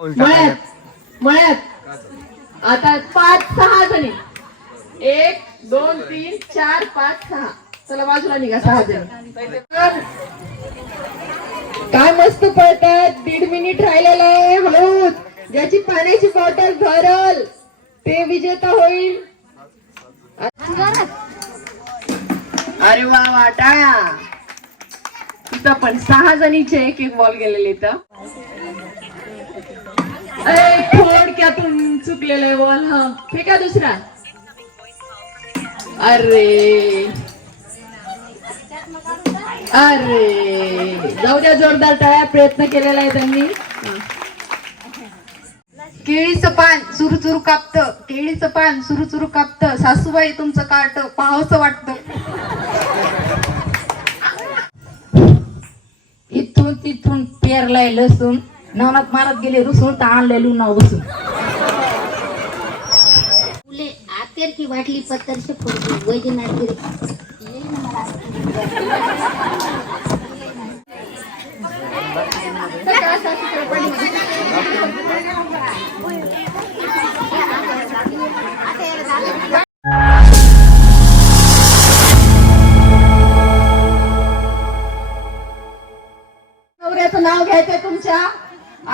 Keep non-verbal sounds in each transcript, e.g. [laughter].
मळ्यात मळ्यात. आता पाच सहा जणी. एक दोन तीन चार पाच सहा. चला बाजूला निघा सहा जण. काय मस्त पळतात. दीड मिनिट राहिलेलं आहे. हळूच ज्याची पाण्याची बॉटल भरल ते विजेता होईल. अरे वा वा टाळ्या तिथं पण सहा जणीचे एक एक बॉल गेलेले इथं. थोडक्यातून चुकलेला आहे बॉल हा. फेका दुसरा? अरे. अरे. जाऊ द्या जोरदार टाळ्या प्रयत्न केलेला आहे त्यांनी. केळीचं पान चुरू चुरू कापत. केळीचं पान चुरू चुरू कापत. सासूबाई तुमचं काट पाहावंसं वाटतं. इथून तिथून पेरलाय लसूण. नवनाथ मारत गेले रुसून तर आणलेलं नाव बसून. फुले आतेरकी वाटली पत्तरशे फोडतो वैजनाथ गिरी.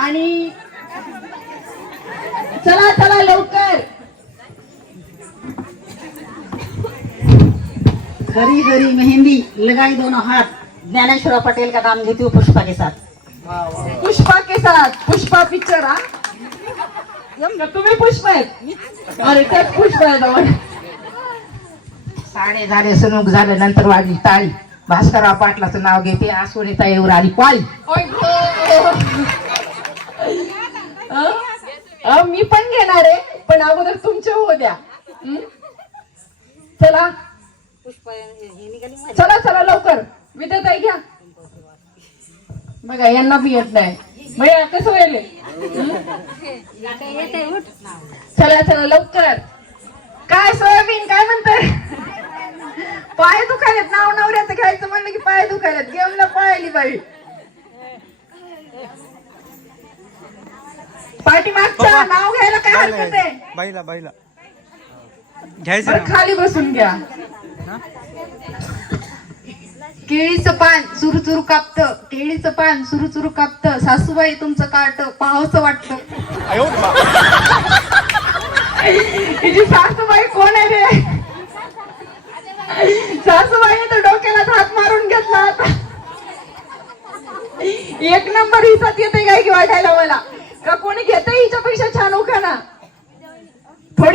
आणि चला चला लवकर. गरी गरी मेहंदी लगाई दोनों हाथ ज्ञानेश्वर पटेल का नाम लेती हूँ पुष्पा के साथ? पुष्पा के साथ. पुष्पा पिक्चर हा? तुम्ही पुष्पा आहेत. अरे त्यात पुष्पा आहे जवळ साडे झाले सनुक झाले नंतर वाजली टाळी भास्करराव पाटलाचं नाव घेते आसोनीता येऊर आली पाळी. मी पण घेणार आहे पण अगोदर तुमचे होऊ द्या. चला. चला चला लवकर. विद्याताई घ्या. बघा यांना बी येत नाही. भैया कसं व्हायले चला चला लवकर. काय सोयाबीन काय म्हणताय? पाय दुखायलेत नाव नवऱ्याचं घ्यायचं म्हणलं की पाय दुखायलेत. गेमला पळायली बाई. पाठीमागच्या नाव घ्यायला काय हरकत आहे? बाईला बाईला. घ्यायचं बरं, खाली बसून घ्या. केळीचं पान चुरू चुरू कापत. केळीचं पान चुरू चुरू कापत. सासूबाई तुमचं काट पाहावंसं वाटतं. हिची सासूबाई कोण आहे रे? सासूबाई तर डोक्याला हात मारून घेतला एक नंबर हिचाच येते काय की वाटायला मला का कोणी घेते हिच्यापेक्षा छान उखाणा थोडी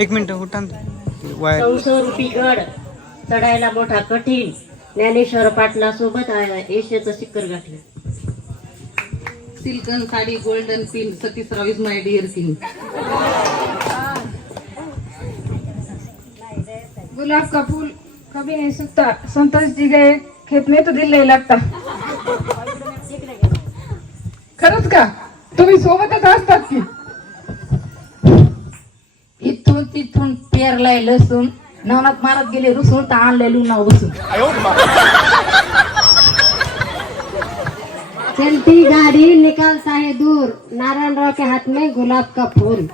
एक मिनिट उठान. वायर. गड चढायला मोठा कठीण. ज्ञानेश्वर पाटला सोबत एशियाचं शिखर गाठलं. Silken sari golden pin Satishrao is my dear king. गुलाब का फूल कभी नहीं सूखता। संतोष जी गए खेत में तो दिल नहीं लगता। खरंच का? तुम्ही सोबतच असतात की? इथून तिथून पेरलाय लसूण. नवनाथ मारत गेले रुसून तर आणलेलं नाव बसून. चलती गाड़ी निकालता है दूर. नारायण राव के हाथ में गुलाब का फूल.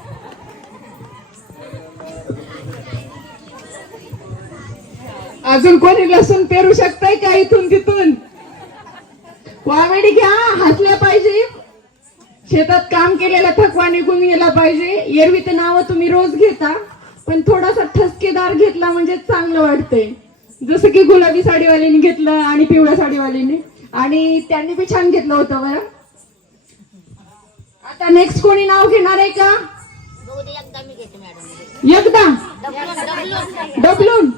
अजून कोणी लसूण पेरू शकताय का इथून तिथून? कॉमेडी घ्या हसल्या पाहिजे. शेतात काम केलेला थकवा निघून गेला पाहिजे. एरवी ते नावं तुम्ही रोज घेता पण थोडासा ठसकेदार घेतला म्हणजे चांगलं वाटतंय. जसं की गुलाबी साडीवालीने घेतलं आणि पिवळ्या साडीवालीने. आणि त्यांनी बी छान घेतलं होतं बरं. आता नेक्स्ट कोणी नाव घेणार आहे का? एकदा. डबलून.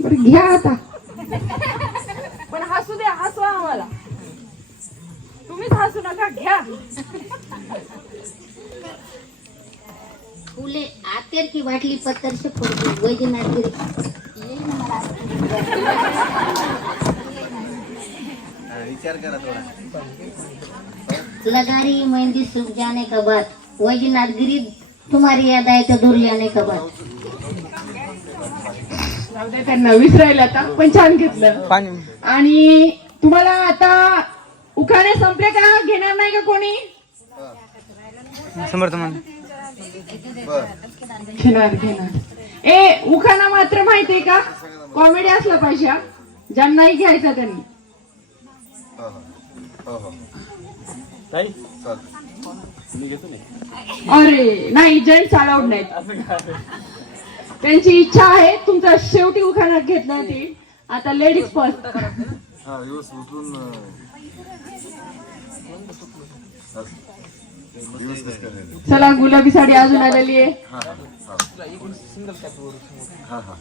बरं घ्या आता. पण हसू द्या हसवा आम्हाला. तुम्हीच हसू नका घ्या. फुले आतेर की वाटली पत्तरशे फोडतो वैजनाथ गिरी. लगारी मेहंदी सूख जाने का बाद वैजनाथ गिरी तुम्हारी याद आए तो दूर जाने का बाद त्यांना विसरायला आता पण छान घेतलं. आणि तुम्हाला आता उखाणे संपले का? घेणार नाही का कोणी? समर्थ मान. घेणार घेणार. ए उखाणा मात्र माहितीये का? कॉमेडी असलं पाहिजे. ज्यांनाही घ्यायचा त्यांनी. अरे नाही जेंट्स अलाउड नाहीत. त्यांची इच्छा आहे तुमचा शेवटी उखाणा घेतला ती. आता लेडीज फर्स्ट चला गुलाबी साडी अजून आलेली आहे. हा हा हा हा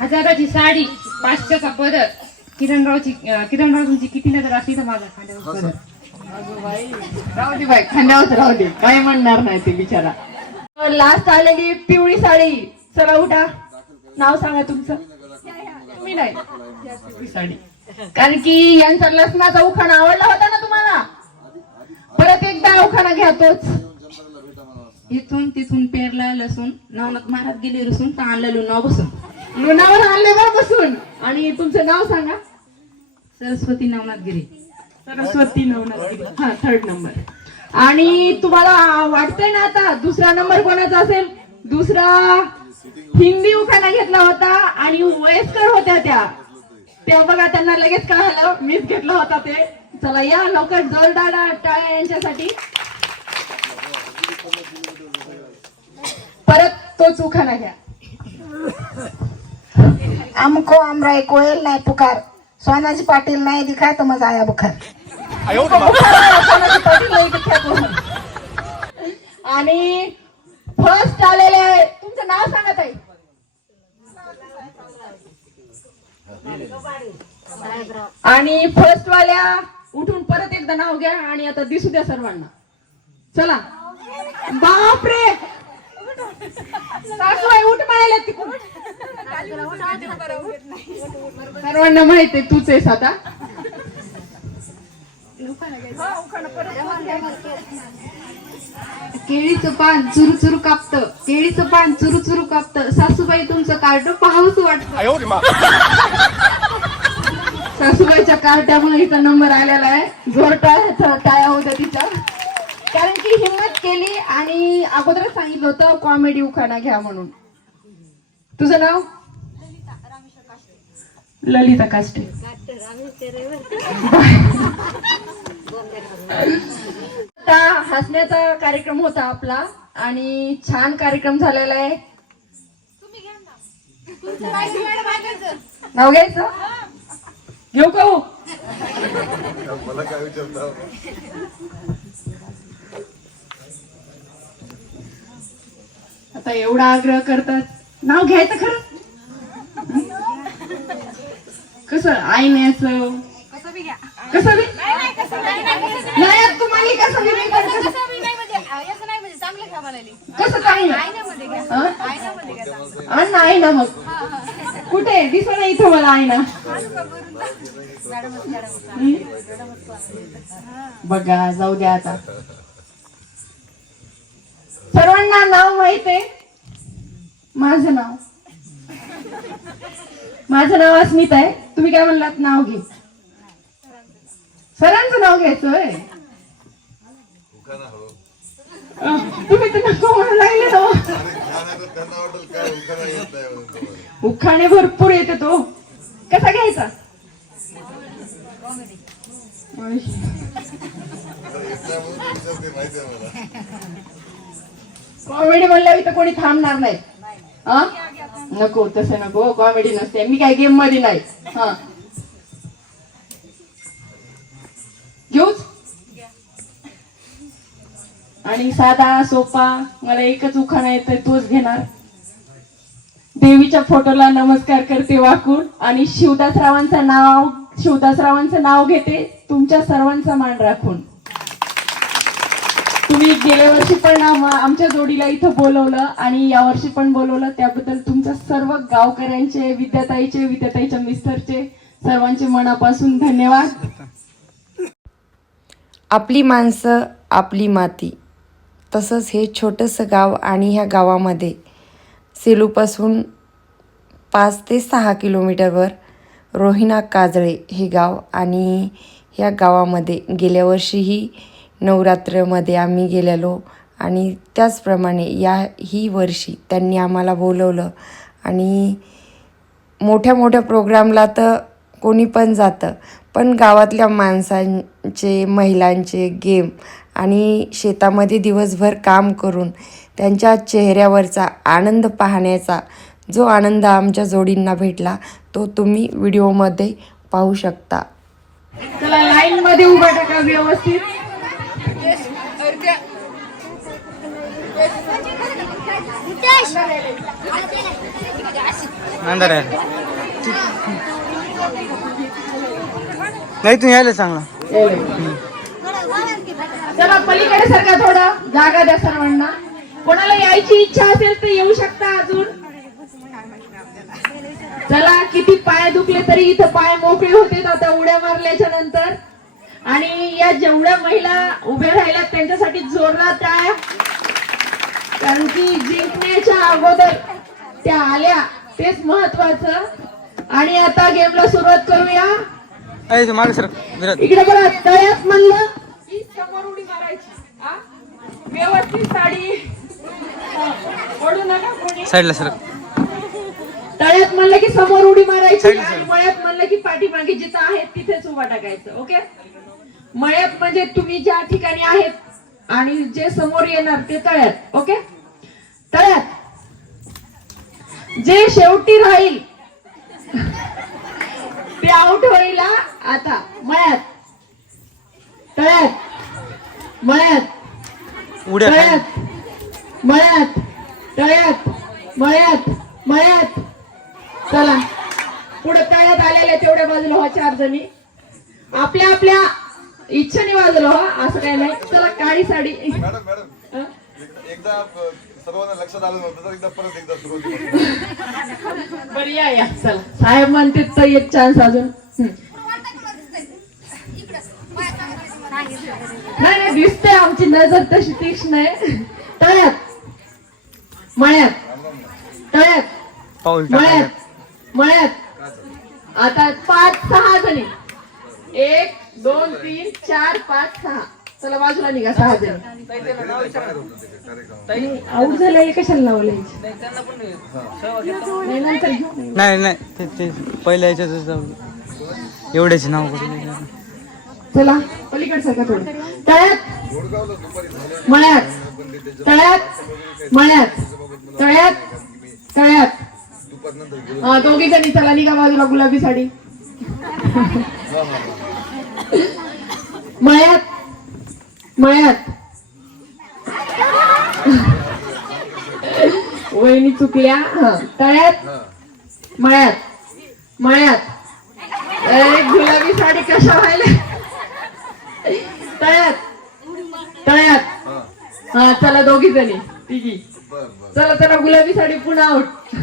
हजाराची साडी पाचशेचा पदर किरणरावची अं, किरणरावची किती नजर असली तर माझा खांद्यावर? पदर राहू दे बाई खांद्यावर राहू दे. काय म्हणणार नाही ते बिचारा. लास्ट आलेली पिवळी साडी. चला उठा. नाव सांगा तुमचं. नाही. कारण की यांचा लसणाचा उखाणा आवडला होता ना तुम्हाला? परत एकदा उखाणा घ्या तोच. इथून तिथून पेरला लसून नवनाथ महाराज गेले रुसून तर आणलं लुणाव बसून लोणावर आणले बरं बसून. आणि तुमचं नाव सांगा. सरस्वती नवनाथ गिरी. सरस्वती नवनाथ हा थर्ड नंबर आणि तुम्हाला वाटतंय ना आता दुसरा नंबर कोणाचा असेल? दुसरा हिंदी उखाणा घेतला होता आणि वयस्कर होत्या त्या. त्या बघा त्यांना लगेच कळालं मीच घेतला होता ते. चला या लवकर जोरदार टाळ्या यांच्यासाठी. परत तोच उखाणा घ्या. हमको हमराई कोयल नाही पुकार. सोनाजी पाटील नाही दिखा तो मजा आया बुखार. सोनाजी पाटील नाही. आणि फर्स्ट आलेले तुमचं नाव सांगा ताई. आणि फर्स्ट वाल्या उठून परत एकदा नाव घ्या आणि आता दिसू द्या सर्वांना. चला. बापरे! सासूबाई उठ म्हणाले तिकडून. सर्वांना माहीत आहे तूच आहेस आता. केळीचं पान चुरू चुरू कापत. केळीचं पान चुरू चुरू कापत. सासूबाई तुमचं कार्ड पाहावंच वाटतं. सासूबाईच्या कार्ट्यामुळे इथं नंबर आलेला आहे. जोर टाळ्या टाळ्या होत्या तिच्या. कारण की हिंमत केली आणि अगोदरच सांगितलं होतं कॉमेडी उखाणा घ्या म्हणून. तुझं नाव? ललिता काष्टे. [laughs] आता हसण्याचा कार्यक्रम होता आपला आणि छान कार्यक्रम झालेला आहे. नाव घ्यायचं? घेऊ का हो? मला काय विचारता? आता एवढा आग्रह करतात. नाव घ्यायचं खरं? कसं? आईन्याचं कसं बी नाही तुम्हाला कसं बी नाही करायचं. कसं चांगलं हं? आण ना आहे ना मग. कुठे? दिसत नाही इथं मला आहे ना? बघा जाऊ द्या आता. सर्वांना नाव माहीत आहे? माझं नाव. माझं नाव अस्मिता आहे. तुम्ही काय म्हणलात? नाव घे. सरांचं नाव घ्यायचं आहे तुम्ही तर नको म्हणू लागले ना नाही उखाणे भरपूर येते तो. कसा घ्यायचा? कॉमेडी म्हणल्यावर इथं कोणी थांबणार नाही. हा नको तसं नको. कॉमेडी नसते. मी काय गेममध्ये नाही. हा. घेऊच आणि साधा सोपा मला एकच उखाणा येतोय तोच घेणार. देवीच्या फोटोला नमस्कार करते वाकून आणि शिवदासरावांचं नाव शिवदासरावांचं नाव घेते तुमच्या सर्वांचा मान राखून. तुम्ही गेल्या वर्षी पण आमच्या जोडीला इथं बोलवलं आणि यावर्षी पण बोलवलं. त्याबद्दल तुमच्या सर्व गावकऱ्यांचे विद्याताईचे विद्याताईच्या मिस्टरचे सर्वांचे मनापासून धन्यवाद. आपली माणसं आपली माती. तसंच हे छोटंसं गाव आणि ह्या गावामध्ये सेलूपासून पाच ते सहा किलोमीटरवर रोहिणा काजळे हे गाव आणि ह्या गावामध्ये गेल्या वर्षीही नवरात्रमध्ये आम्ही गेलेलो आणि त्याचप्रमाणे या ही वर्षी त्यांनी आम्हाला बोलवलं आणि मोठ्या मोठ्या प्रोग्रामला तर कोणी पण जातं पण गावातल्या माणसांचे महिलांचे गेम आणि शेतामध्ये दिवसभर काम करून त्यांच्या चेहऱ्यावरचा आनंद पाहण्याचा जो आनंद आमच्या जोडींना भेटला तो तुम्ही व्हिडिओमध्ये पाहू शकता. चला लाईन मध्ये उभा टाका व्यवस्थित. नाही तुम्ही यायला चांगला चला पलीकडे सरका थोडं जागा द्या सर्वांना. कोणाला यायची इच्छा असेल तर येऊ शकता अजून. चला किती पाय दुखले तरी इथं पाय मोकळे होते आता उड्या मारल्याच्या नंतर. आणि या जेवढ्या महिला उभ्या राहिल्यात त्यांच्यासाठी जोरदार टाळ्या. कारण की जिंकण्याच्या अगोदर त्या आल्या तेच महत्वाचं. आणि आता गेमला सुरुवात करूया. तू मागे सर विराट इकडे बघा तळ्यात म्हणलं. की समोर उडी मारायची. हा? व्यवस्थित साडी. ओढू नका कोणी. साईडला सर. तळ्यात म्हणलं की समोर उडी मारायची आणि मळ्यात म्हणलं की पाठीमागे जिथं आहे तिथेच उभा टाकायचं ओके? मळ्यात म्हणजे तुम्ही ज्या ठिकाणी आहेत आणि जे समोर येणार ते तळ्यात ओके? तळ्यात. जे शेवटी राहील ते आउट होईल हा. आता मळ्यात. तळ्यात. मळ्यात. तळ्यात. मळ्यात. तळ्यात. मळ्यात. मळ्यात. चला. पुढे तळ्यात आलेल्या तेवढ्या बाजूला व्हा चार जणी. आपल्या आपल्या इच्छेने बाजूला व्हा असं काही नाही. चला काळी साडी. हं? एकदा- सर्वांना लक्षात आलं नव्हतं तर एकदा परत एकदा सुरुवात बरं या या चला. साहेब म्हणते तर एक चान्स अजून. नाही नाही दिसते आमची नजर तशी तीक्ष्ण आहे. तळ्यात. मळ्यात. तळ्यात. मळ्यात. मळ्यात. आता पाच सहा जणी. एक दोन तीन चार पाच सहा. चला बाजूला निघा सहा जण. आऊट झालं कशाला लावलं नाही, नंतर. नाही नाही ते ते पहिल्या याच्यातच जाऊ एवढ्याचे नाव कुठे चला पलीकडे सरका थोडं. तळ्यात. मळ्यात. तळ्यात. मळ्यात. तळ्यात. तळ्यात. हा दोघी जणी चला निघा बाजूला गुलाबी साडी. मळ्यात. मळ्यात वहिनी चुकल्या. हा. तळ्यात. मळ्यात. मळ्यात. ए, गुलाबी साडी कशा व्हायला तळ्यात. तळ्यात. हा. चला दोघी जणी. तिघी. चला चला गुलाबी साडी पुन्हा आउट.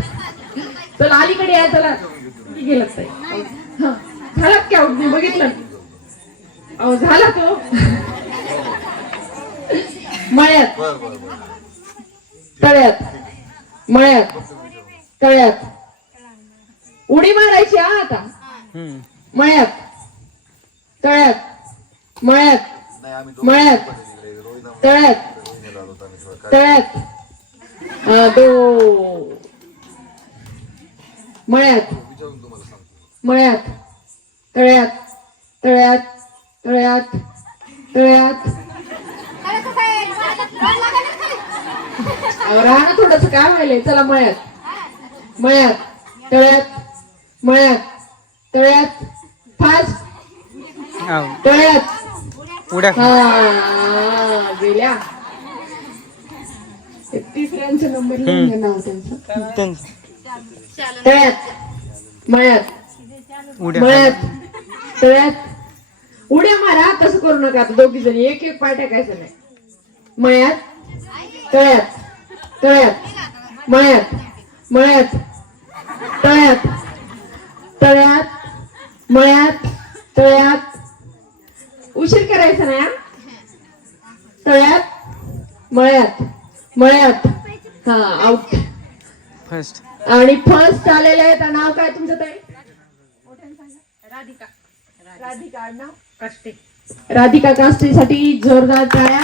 चला अलीकडे या चला. किती गेलं ताई. हा. झालात की आउट? मी बघितलं. अहो झाला तो. मळ्यात. बर बर बर तळ्यात. मळ्यात. तळ्यात. उडी मारायची हा आता. हम्म मळ्यात. तळ्यात. मळ्यात. मळ्यात. तळ्यात. तळ्यात. हा, दो. मळ्यात. मळ्यात. तळ्यात. तळ्यात. तळ्यात. तळ्यात. अहो, राहा थोडस काय व्हायलंय? चला मळ्यात. मळ्यात. तळ्यात. मळ्यात. तळ्यात. फास्ट. तळ्यात. हा गेल्या. तिसऱ्यांचं नंबर लिहून घे नाव त्यांचं. त्यांचं. तळ्यात. मळ्यात. उड्या. मळ्यात. तळ्यात. उड्या मारा तसं करू नका आता. दोघी जणी. एक एक पाय टाकायचं नाही. मळ्यात. तळ्यात. तळ्यात. मळ्यात. मळ्यात. तळ्यात. तळ्यात. मळ्यात. तळ्यात. उशीर करायचा नाही हा? तळ्यात. मळ्यात. मळ्यात. हा आउट फर्स्ट आणि फर्स्ट आलेले आहेत. आणि नाव काय तुमचं ताई? राधिका. राधिका आडनाव? कष्टे. राधिका कास्टेसाठी जोरदार टाळ्या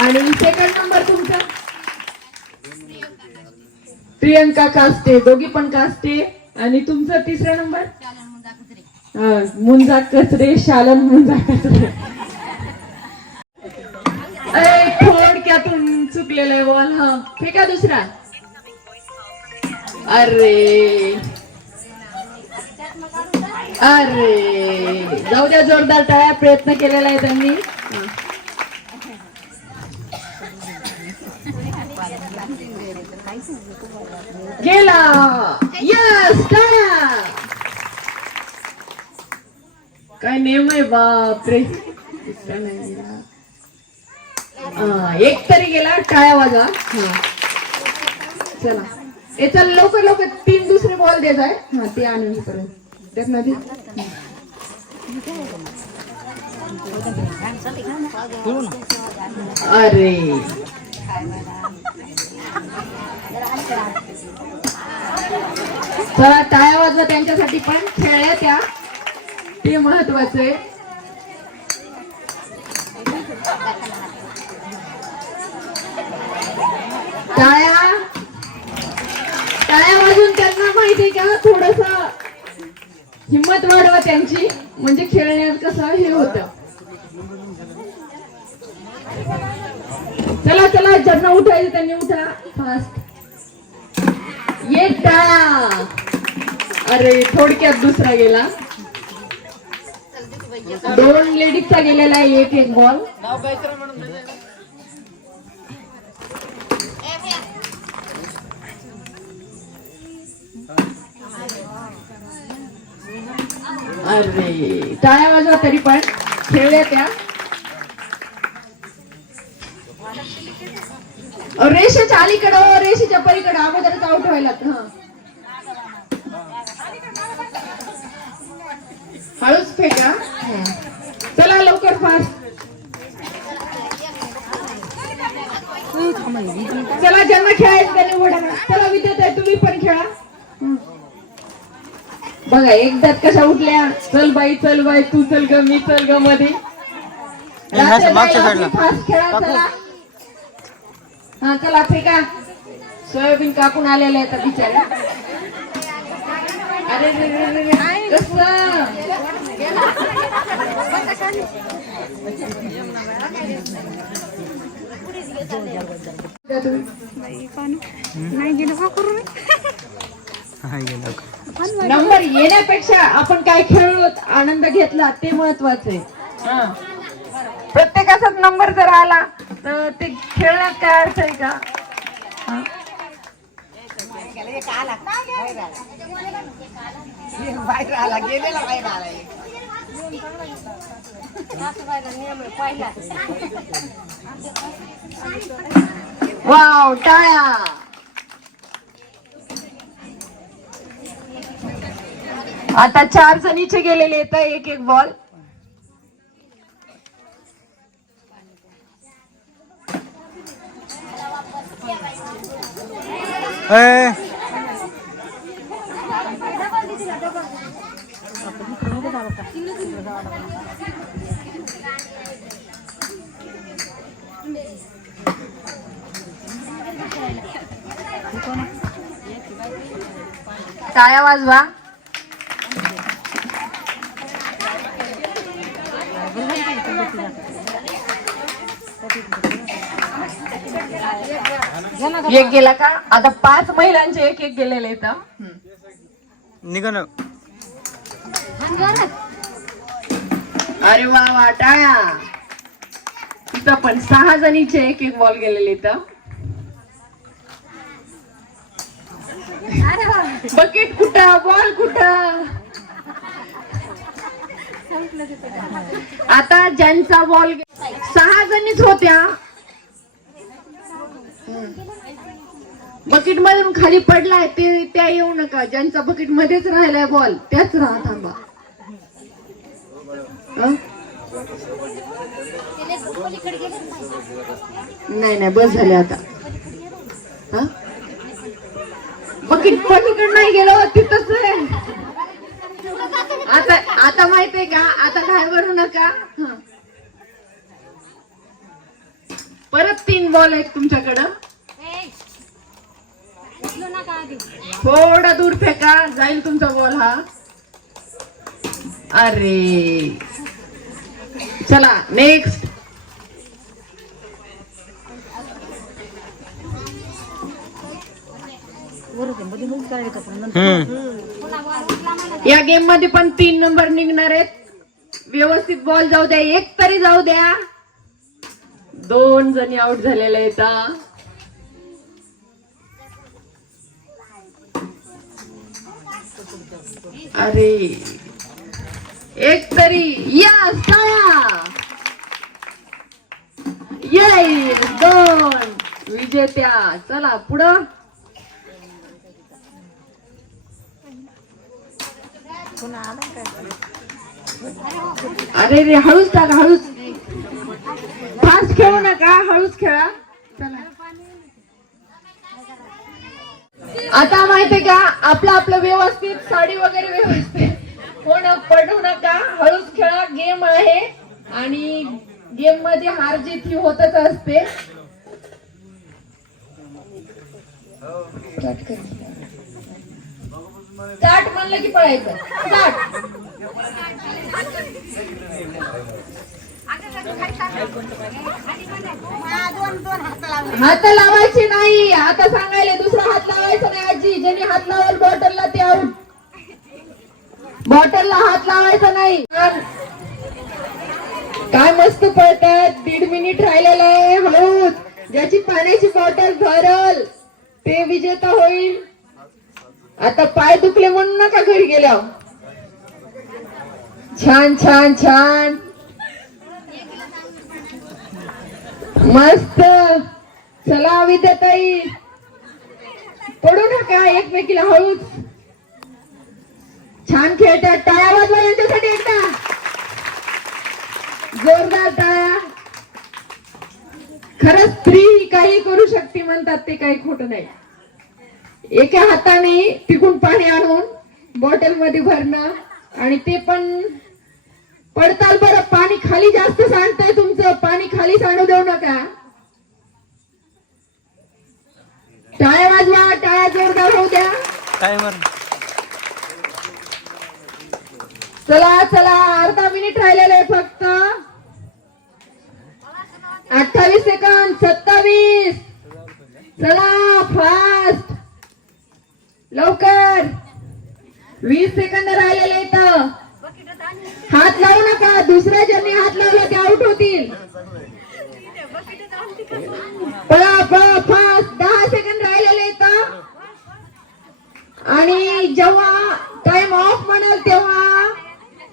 आणि सेकंड नंबर तुमचा? प्रियंका कास्टे दोघी पण कास्टे. आणि तुमचा तिसरा नंबर? हा, मुंजा कचरे शालन मुंजा कचरे. अरे थोडक्यातून चुकलेला आहे बॉल हा. फेका दुसरा. अरे. अरे. जाऊ द्या जोरदार टाळ्या प्रयत्न केलेला आहे त्यांनी हा. गेला. यस काय नेम आहे बापरे. एक तरी गेला. काय वाजा हा? चला. ए चल लवकर लवकर. तीन दुसरे बॉल देत आहे. हा ते आणून करून त्यात मध्ये. अरे. चला टाळ्या वाजला त्यांच्यासाठी पण. खेळल्या त्या. ते महत्वाचं. आहे टाळ्या. टाळ्या वाजून त्यांना माहितीये का थोडस हिंमत वाढवा त्यांची. म्हणजे खेळण्यात कसं हे होत. चला चला ज्यांना उठायचं त्यांनी उठा. फास्ट ये अरे थोडक्यात दुसरा गेला. दोन लेडीजचा गेलेला आहे एक एक बॉल अरे टाळ्या वाजवा तरी पण. खेळल्या त्या. रेषेच्या अलीकडं रेषेच्या पलीकडं अगोदरच आउट व्हायला हा हळूच फेका. चला लवकर फास्ट चला ज्यांना खेळायचं त्यांनी राहा. चला विद्यात आहे तुम्ही पण खेळा. बघा एकदाच कशा उठल्या चल बाई चल बाई तू चल ग मी चल ग मध्ये. फास्ट खेळा चला हा चला फेका सोयाबीन कापून आलेले आहेत बिचारे अरे. कसं. हा नंबर येण्यापेक्षा आपण काय खेळलो आनंद घेतला ते महत्वाचं आहे हा. प्रत्येकाचाच नंबर जर आला तर ते खेळण्यात काय अर्थ आहे का? वाव टाळ्या. आता चार जणीचे गेलेले येत एक एक बॉल टाळ्या वाजवा. एक गेला का? आता पाच महिलांचे एक एक गेलेले ना. अरे वा वा टाळ्या. तिथं पण सहा जणीचे एक एक बॉल गेलेले इथं बकेट कुठं? बॉल कुठं? आता ज्यांचा बॉल सहा जणीच होत्या. बकेट मधून खाली पडलाय ते त्या येऊ नका. ज्यांचा बकेट मध्येच राहिलाय बॉल त्याच राहा थांबा. नाही नाही बस झाले आता. बकेट पलीकडे नाही गेलो हो, तिथंच आता आता आता माहितीये का? आता काय भरू नका परत तीन बॉल आहेत तुमच्याकडं. थोडा दूर फेका जाईल तुमचा बॉल हा. अरे. चला नेक्स्ट या गेममध्ये पण तीन नंबर निघणार आहेत. व्यवस्थित बॉल जाऊ द्या एक तरी जाऊ द्या. दोन जणी आउट झालेले आहेत अरे एक तरी या साया! ये दोन विजेत्या चला पुढं. अरे रे हळूच टाका हळूच. फास्ट खेळू नका हळूच खेळा. चला. आता माहितीये का आपलं आपलं व्यवस्थित साडी वगैरे व्यवस्थित. कोण पडू नका. हळूच खेळा. गेम आहे. आणि गेममध्ये हार जीत ही होतच असते. स्टार्ट म्हणलं की पळायचं. स्टार्ट हात लावायचे नाही. आता सांगायला दुसरा हात लावायचा नाही आजी. ज्याने हात लावाल बॉटलला ते आऊट बॉटलला हात लावायचा नाही. काय मस्त पळतात. दीड मिनिट राहिलेलं आहे. हळूच ज्याची पाण्याची बॉटल भरल ते विजेता होईल. आता पाय दुखले म्हणून नका घरी गेल्या छान छान छान. मस्त. चला विद्याताई. पडू नका एकमेकीला हळूच. छान खेळतात टाळ्या वाजवा यांच्यासाठी एकदा. जोरदार टाळ्या. खरंच स्त्री काही करू शकते म्हणतात ते काही खोट नाही. एका हाताने तिकून पाणी आणून बॉटलमध्ये भरणं आणि ते पण पडताल बरं. पाणी खाली जास्त सांडतंय तुमचं. पाणी खाली सांडू देऊ नका. टाळ्या वाजवा. टाळ्या जोरदार होऊ द्या. चला चला. अर्धा मिनिट राहिलेलं आहे फक्त. अठ्ठावीस सेकंद. सत्तावीस. चला फास्ट लवकर. वीस सेकंद राहिलेले इथं. हात लावू नका. दुसऱ्या ज्यांनी हात लावला ते आउट होतील. पळा पळा फास्ट दहा सेकंद राहिलेले आणि जेव्हा टाइम ऑफ म्हणाल तेव्हा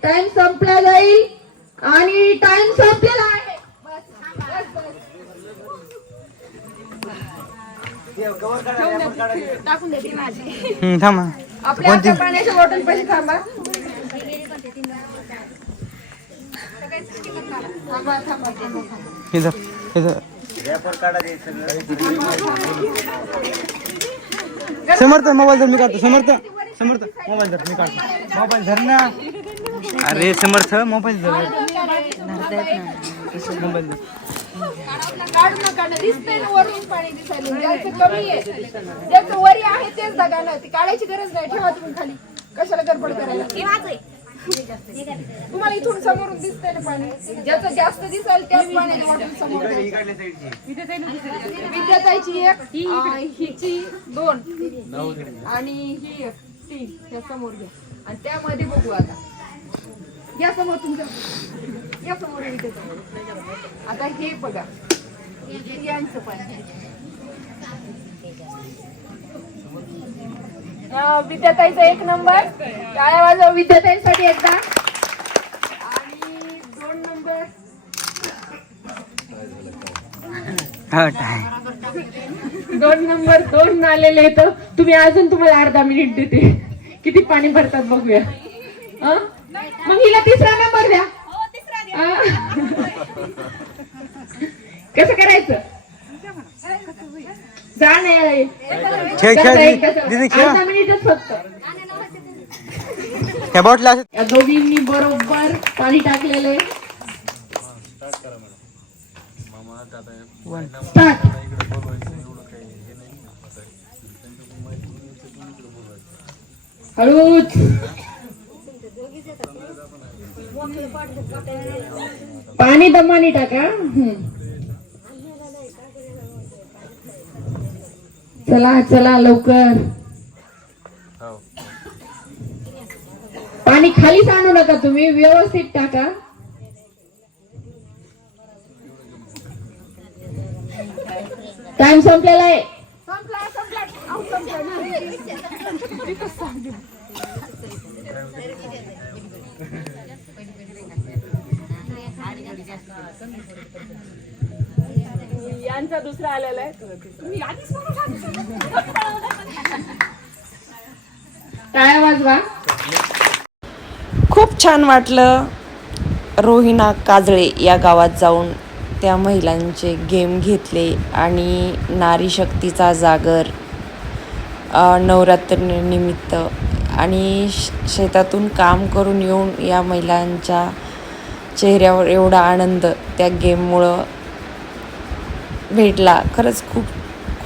टाइम संपला जाईल. आणि टाइम संपलेला आहे. बस, बस, बस. हम्म, थांबा आपल्या पाण्याच्या बॉटल पैसे थांबा. हे थांबा हे समर्थ मोबाईल धर मी काढतो. समर्थ समर्थ. मोबाईल धर मी काढतो. मोबाईल धर ना. अरे समर्थ मोबाईल धर. मोबाईल धर. काढू नका ना वरून पाणी दिसायला. कमी आहे वरी आहे तेच दगा ना ती काढायची गरज नाही. ठेवा तुम्ही खाली. कशाला गडबड करायला? तुम्हाला इथून समोरून दिसतंय ना पाणी? ज्याचं जास्त दिसेल त्याच पाण्याने वाटून समोर. विद्याताईची एक आ, हिची दोन. आणि ही एक तीन. त्या समोर घ्या. आणि त्यामध्ये बघू आता. या समोर तुमच्या. या समोर विद्याताई आता हे बघा. यांचं पण. विद्याताईचा एक नंबर. टाळ्या वाजवा विद्याताईसाठी एकदा. आणि दोन नंबर दोन नंबर दोन आलेले तर तुम्ही अजून तुम्हाला अर्धा मिनिट देते. किती पाणी भरतात बघूया. हं? मग हिला तिसरा नंबर द्या. हं? कसं करायचं? खेळ खेळ दीदी खेळ. ह्या बॉटला असे या दोघींनी बरोबर पाणी टाकलेले. हळूच. पाणी दमानी टाका. चला चला लवकर. पाणी खाली सांडू नका तुम्ही व्यवस्थित टाका. टाइम संपलेला आहे. यांचा दुसरा आलेला आहे. वाजवा? खूप छान वाटलं रोहिणा काजळे या गावात जाऊन त्या महिलांचे गेम घेतले आणि नारी शक्तीचा जागर अ, नवरात्रीनिमित्त आणि श- शेतातून काम करून येऊन या महिलांच्या चेहऱ्यावर एवढा आनंद त्या गेममुळं भेटला. खरंच खूप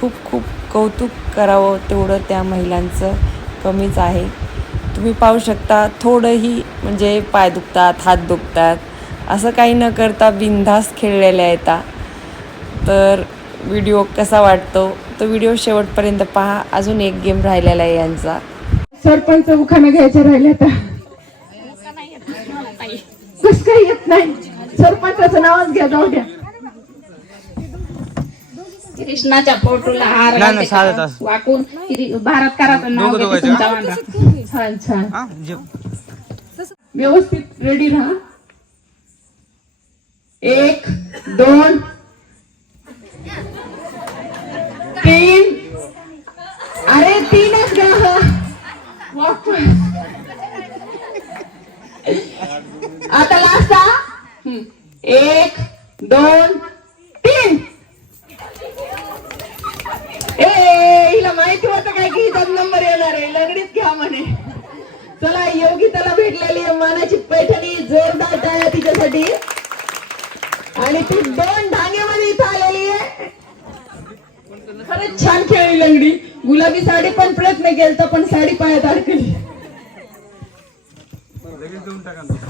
खूप खूप कौतुक करावं तेवढं त्या महिलांचं कमीच आहे. तुम्ही पाहू शकता थोडंही म्हणजे पाय दुखतात हात दुखतात असं काही न करता बिनधास्त खेळलेल्या येतात तर व्हिडिओ कसा वाटतो? तो व्हिडिओ शेवटपर्यंत पहा. अजून एक गेम राहिलेला आहे यांचा. सरपंच उखाणा घ्यायचं राहिले आता कस काही येत नाही? सरपंचाचं नावच घ्या जाऊ द्या. कृष्णाच्या फोटोला हार नाही, घालते साधं का? तास. वाकून किती- भारत कराचं नाव दोघं घेते तुमच्या. छान छान. हा व्यवस्थित रेडी राहा. एक दोन तीन. अरे तीनच ग आता लास्ट. एक दोन तीन. ए हिला माहिती होतं काय की हिचाच नंबर येणार आहे. लगडीच घ्या म्हणे. चला योगिताला भेटलेली आहे. मानाची पैठणी जोरदार टाळ्या तिच्यासाठी. आणि ती दोन ढांगेमध्ये इथं आलेली आहे. खरंच छान खेळली लंगडी. गुलाबी साडी पण प्रयत्न केलता पण साडी पायात अडकली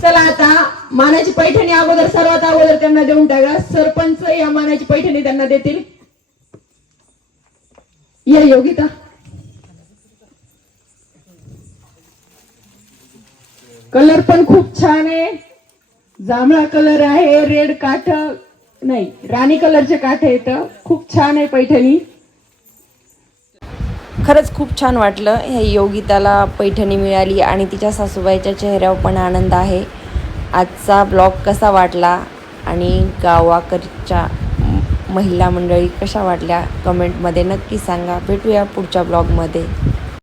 चला आता मानाची पैठणी अगोदर सर्वात अगोदर त्यांना देऊन टाका. सरपंच या मानाची पैठणी त्यांना देतील. या योगिता. कलर पण खूप छान आहे. जांभळा कलर आहे रेड काठ नाही राणी कलरचे काठ आहेत खूप छान आहे पैठणी. खरंच खूप छान वाटलं हे योगिताला पैठणी मिळाली आणि तिच्या सासूबाईच्या चेहऱ्यावर पण आनंद आहे. आजचा ब्लॉग कसा वाटला आणि गावाकडच्या महिला मंडळी कशा वाटल्या कमेंटमध्ये नक्की सांगा. भेटूया पुढच्या ब्लॉगमध्ये.